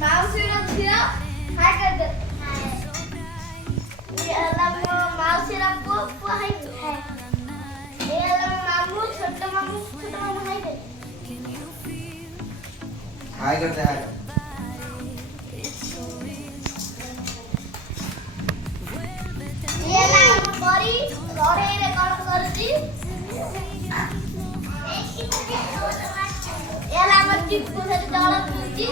माउसी रो झियो हाय कर दे ये वाला माउसी रो पो हाय ये वाला मामू छोटा मामू हाय कर हाय करते हाय ये ला बड़ी रोड़े रे कौन करती ये ला मट्टी को से डाल पीती